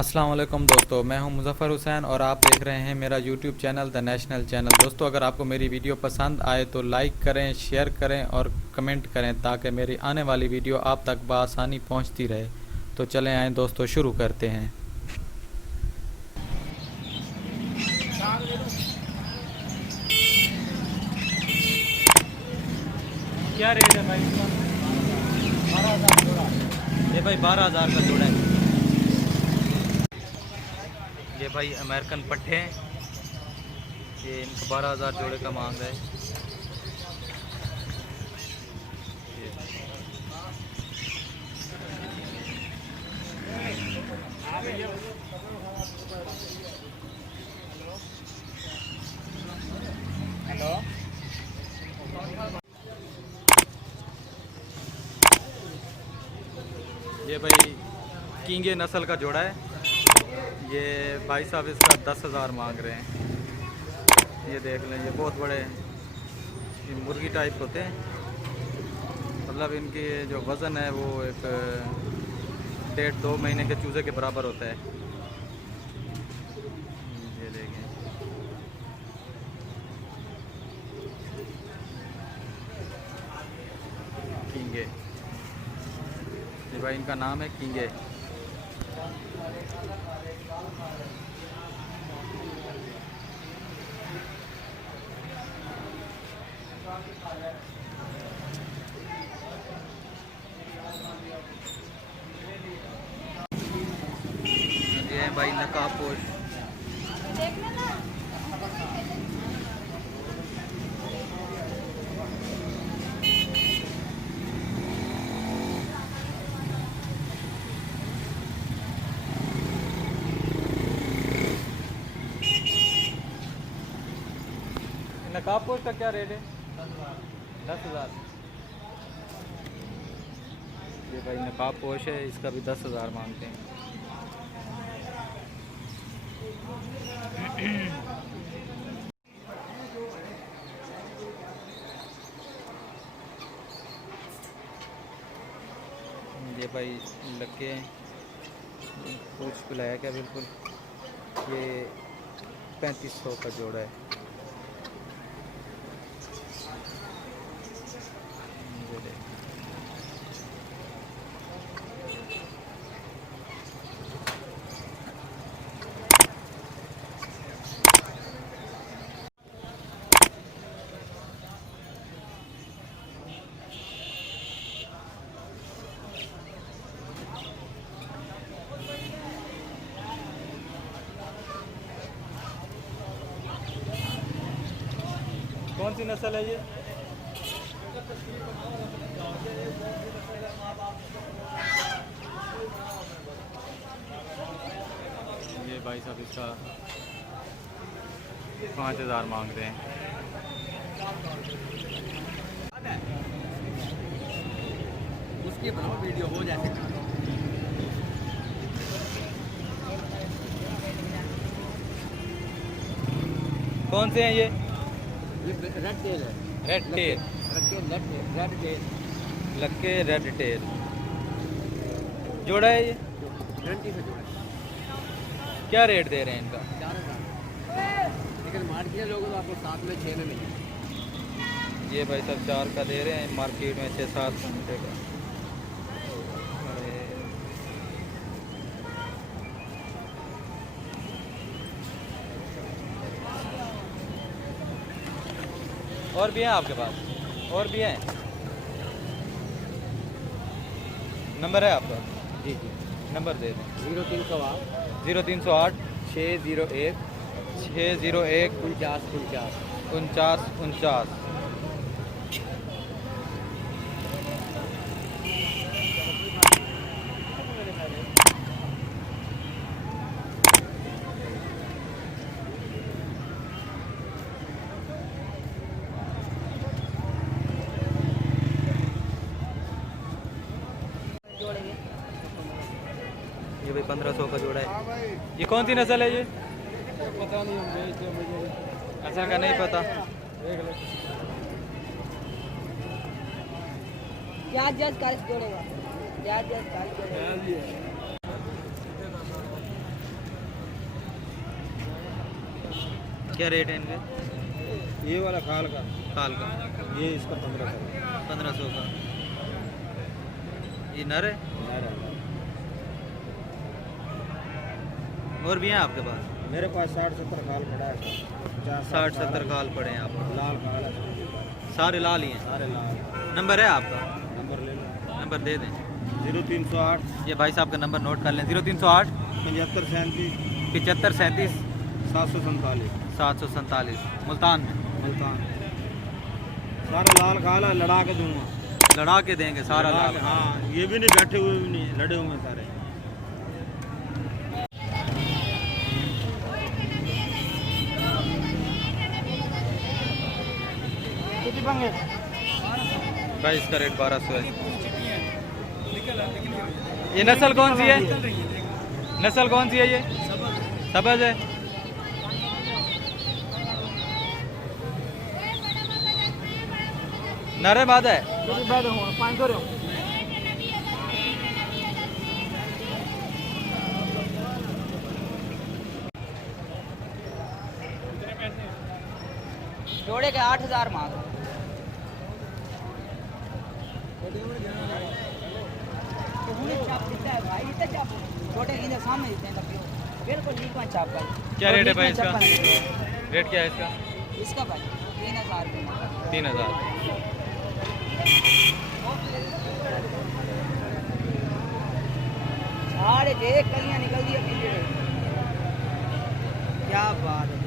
अस्सलाम वालेकुम दोस्तों, मैं हूं मुज़फ़्फ़र हुसैन और आप देख रहे हैं मेरा YouTube channel the national channel. दोस्तों, अगर आपको मेरी वीडियो पसंद आए तो लाइक करें, शेयर करें और कमेंट करें ताकि मेरी आने वाली वीडियो आप तक बआसानी पहुंचती रहे। तो चलें आएँ दोस्तों, शुरू करते हैं। क्या रेट है भाई इसका? 12,000 जोड़ा। ये भाई 12,000 का जोड़ा है। ये भाई अमेरिकन पट्टे हैं, ये इनको 12,000 जोड़े का मांग है। हेलो, ये भाई कींगे नस्ल का जोड़ा है। ये भाई साहब इसका 10,000 मांग रहे हैं। ये देख लें, ये बहुत बड़े ये मुर्गी टाइप होते हैं, मतलब इनकी जो वज़न है वो एक 1.5-2 महीने के चूज़े के बराबर होता है। ये देखें, कींगे, ये भाई इनका नाम है कींगे। ये है भाई नकाब पोश। नकाब पोश का क्या रेट है? 10,000। ये भाई नकाब पोश है, इसका भी 10,000 मांगते हैं। ये भाई लगे कुछ ब्लैक है बिल्कुल, ये 3500 का जोड़ा है। कौन सी नस्ल है ये? ये भाई साहब इसका 5,000 मांग रहे हैं। उसकी बनाओ वीडियो हो जाए। कौन से हैं ये? रेड टेल है। रेड टेल, रेड टेल लक्के रेड टेल जोड़ा है ये। गारंटी से जोड़ा। क्या रेट दे रहे हैं इनका? 4,000, लेकिन मार्केट लोग तो आपको 7 में 6 में मिलेगा। ये भाई सब 4 का दे रहे हैं, मार्केट में 6-7 का मिलेगा। और भी हैं आपके पास? और भी हैं? नंबर है आपका? जी जी। नंबर दे दें। 0308 0308 601 601 49 49 ये भाई 1500 का जोड़ा है। ये कौन सी नस्ल है ये? पता नहीं, हम बेचते मुझे नस्ल का नहीं पता। क्या जज का जोड़ेगा? क्या जज का जोड़ेगा? क्या रेट है इनके? ये वाला खाल का, काल का ये इसका 1500 का। ये नर है? और भी हैं आपके पास? मेरे पास 60-70 खाल पड़ा है। 60-70 काल पड़े हैं आपके? लाल खाल है, सारे लाल ही हैं। सारे लाल। नंबर है आपका? नंबर ले लो। नंबर दे दें। 0308 ये भाई साहब का नंबर नोट कर लें। 0308 7537 7537 747 747 मुल्तान में। मुल्तान। सारे लाल खाल है, लड़ा के दूंगा। लड़ा के देंगे सारा लाल? हाँ, ये भी नहीं बैठे हुए, भी नहीं लड़े हुए सारे। भाई इसका रेट 1200 है। ये नस्ल कौन सी है? नस्ल कौन सी है ये? सबज है। नरे मादा है? जोड़े के 8000 मांग। चाप दिखता है भाई, इतना चाप छोटे इधर सामने दिखते हैं तब बिल्कुल नीकवा चाप का। क्या रेट है भाई इसका? रेट क्या है इसका? इसका भाई 3000 रुपये। 3000। साढ़े एक कलियाँ निकल दी अपनी जोड़े। क्या बात है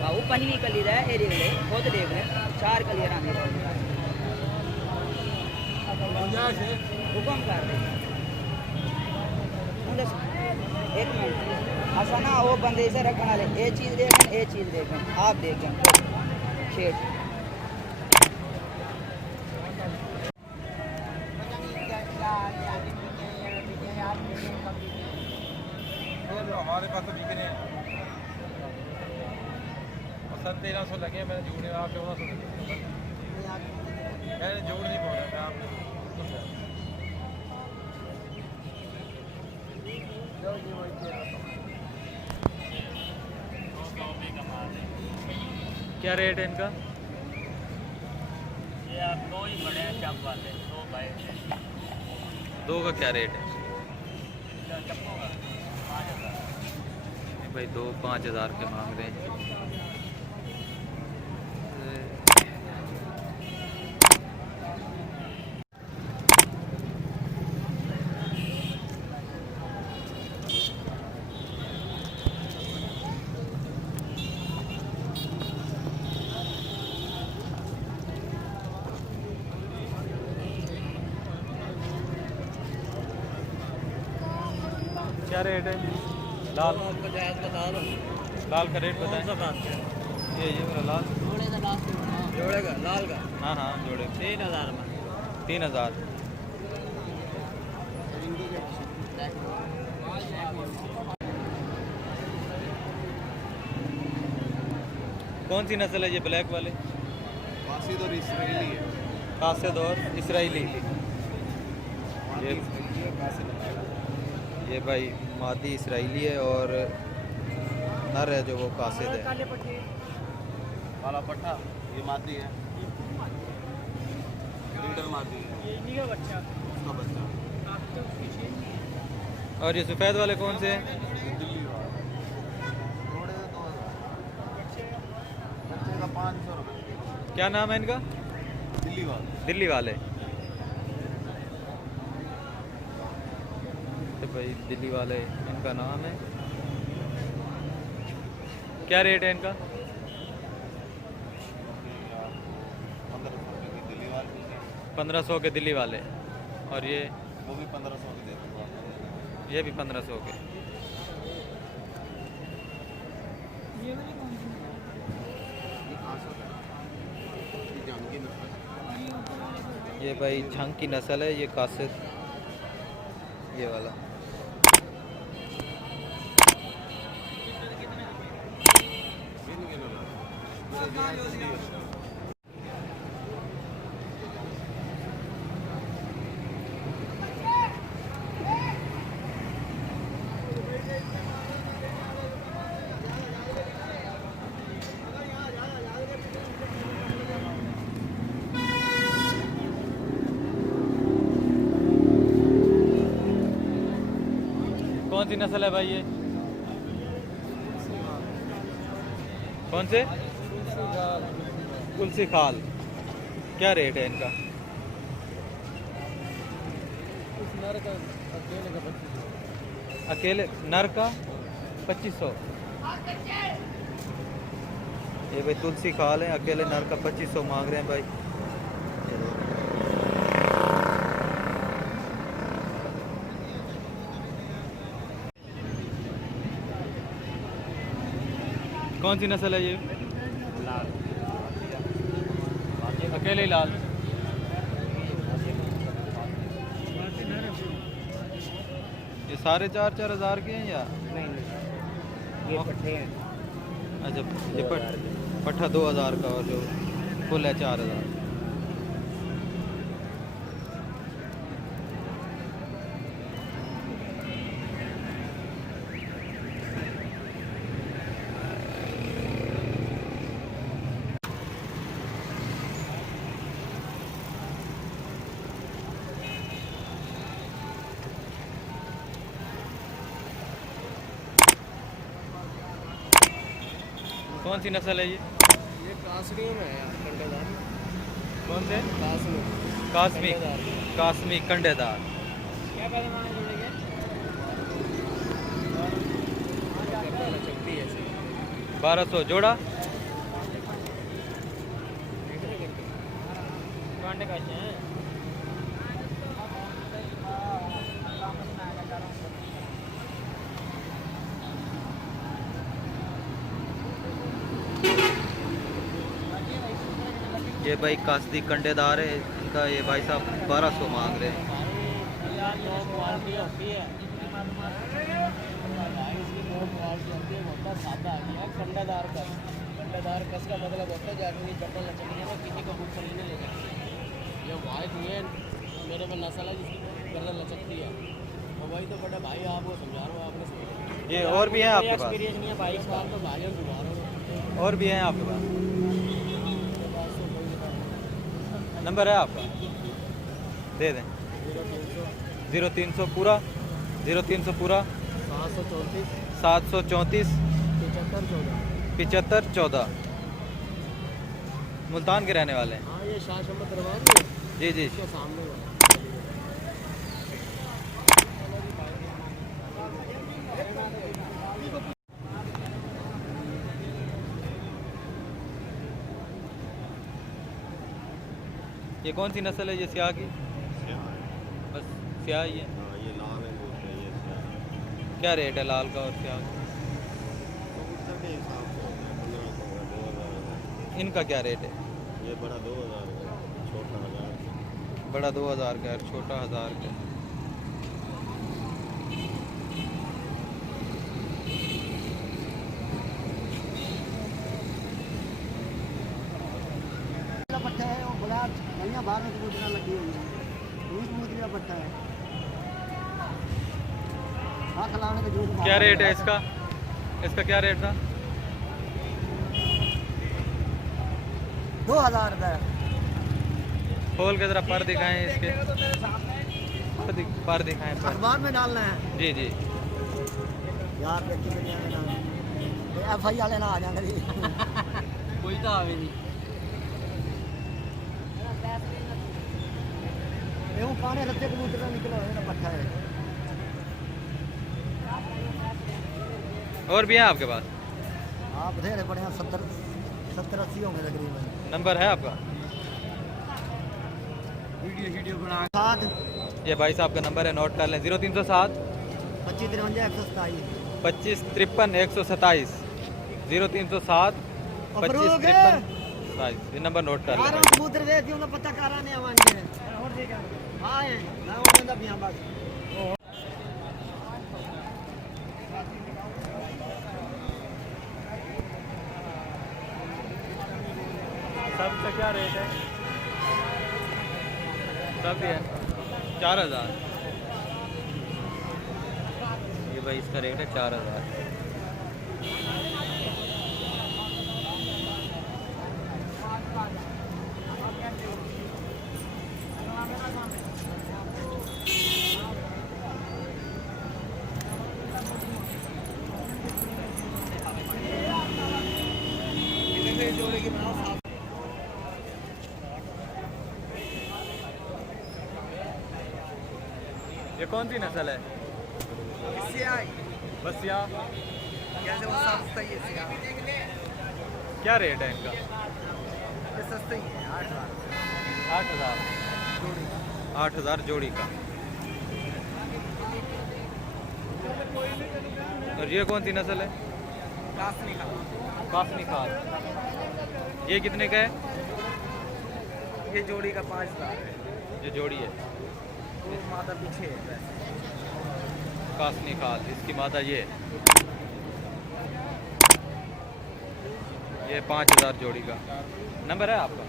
बाबू, पंजवी कली रहा है एरिया ले खुद देख ले, 4 कलियाँ आने हुक्म कर दे। एक मिनट ऐसा ना वो बंदे से रखने वाले, ये चीज़ देखें, ये चीज़ देखें, आप देखें शेठ। हमारे पास तो बिक रहे हैं। और सर 1300 लगे, मैंने जोड़ नहीं, आप 1400 मैंने जोड़ नहीं बोला था आप। क्या रेट है इनका? ये आप दो ही बड़े हैं चप वाले, दो भाई दो का क्या रेट है? चप्पू का 5000। भाई दो 5000 के मांग रहे हैं। क्या रेट है? लाल आपको जायज़ बता दो, लाल का रेट कौन सा बताएं। बात है? ये वाला लाल। जोड़े का लास्ट जोड़े का लाल का हाँ हाँ जोड़े 3000 में। 3000। कौन सी नस्ल है ये ब्लैक वाले? कासिद और इसराइली है। कासिद और इसराइली। ये भाई मादी इसराइली है और नर है जो वो कासिद है। काला पट्टा ये मादी है, लीडर मादी है, उसका बच्चा। और ये सफ़ेद वाले कौन से हैं? दिल्ली वाला। जोड़े 2000, बच्चे का 500 रुपये। क्या नाम है इनका? दिल्ली वाले। दिल्ली वाले। तो भाई दिल्ली वाले इनका नाम है। क्या रेट है इनका? 1500 के दिल्ली वाले। और ये वो भी 1500 के देते हैं। ये भी 1500 के। ये भाई झंग की नस्ल है, ये कासिद, ये वाला। कौन सी नस्ल है भाई ये? कौन से? तुलसी खाल। क्या रेट है इनका? अकेले नर का 2500। ये भाई तुलसी खाल है, अकेले नर का 2500 मांग रहे हैं भाई। कौन सी नस्ल है ये? लाल। अकेले ही लाल। ये सारे 4-4 हज़ार के हैं या? नहीं ये पट्टे हैं। अच्छा, ये पट्ठा 2000 का और जो फुल है 4000। कौन सी नस्ल है ये? ये कासरियों में है यार, कंडेदार। कौन से? कासमी। कासमी। कासमी कंडेदार। क्या पैसे मांगे जोड़े के? चलती है 1200 जोड़ा। कांटे का है। ये भाई कासदी कंडेदार है, इनका ये भाई साहब 1200 मांग रहे हैं। कंडेदार कस। कंडेदार कस का मतलब होता है जाके चप्पल लचकनी है, किसी को बुक खरीदने ले जाए। ये वाइट ये मेरे में नस्ल है जिसकी गर्दन लचकती है। और वही तो बड़े भाई आपको समझा रहा हूँ, आपने समझा। ये और भी हैं आपके पास? एक्सपीरियंस नहीं है 22 साल तो भाई हम घुमा रहे हो। और भी हैं आपके पास? नंबर है आपका? दे दें। 0300 पूरा 0300 पूरा 734 75 14। मुल्तान के रहने वाले हैं? हाँ ये शाह शम्मत दरबार में जी जी। इसके सामने हुआ। ये कौन सी नस्ल है ये स्याह की? बस स्याह ही है। ये लाल है, दूसरे ये स्याह। क्या रेट है लाल का और स्याह का? कबूतर के हिसाब से होता है, 1500 का, 2000 इनका क्या रेट है? का। ये बड़ा 2000 का, छोटा 1000। बड़ा 2000 का और छोटा 1000 का। पट्टा है वो बड़ा बढ़िया 12 कबूतरा लगी हुई है। दूध कबूतरी का पट्टा है। हाँ खिलाने के दूध। क्या रेट है इसका? इसका क्या रेट था? 2000 रुपये। खोल के जरा पर दिखाएं इसके। पर दिखाएं पर। अखबार में डालना है जी जी। यार देखिए FI वाले ना आ जाएंगे। कोई तो आवे नहीं एवं पाने रत्ते कबूतर का निकला है ना पट्टा है। और भी है आपके पास? आप बथेरे पड़े हैं 70-80 होंगे तकरीबन। नंबर है आपका? वीडियो बना 60 ये भाई साहब का नंबर है, नोट कर लें। 0307 25 53 127 25 53 127 25 अफरोग 53 27। ये नंबर नोट कर लें यार भाई। हम कबूतर देख के उन्हें पता कराने आवांगे और ठीक है हां है ना वो बंदा भी यहां बस सबका क्या रेट है? सब है 4000। ये भाई इसका रेट है 4000। ये कौन सी नस्ल है? बसिया। कैसे वो सस्ता ही है क्या रेट है इनका? ये सस्ता ही है 8000 8000 8000 जोड़ी का। और ये कौन सी नस्ल है? कासनी खाल। ये कितने का है? ये जोड़ी का 5000 है। जो जोड़ी है वो माता पीछे है कासनी खाल, इसकी मादा ये 5000 जोड़ी का। नंबर है आपका?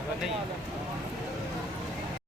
अगर नहीं है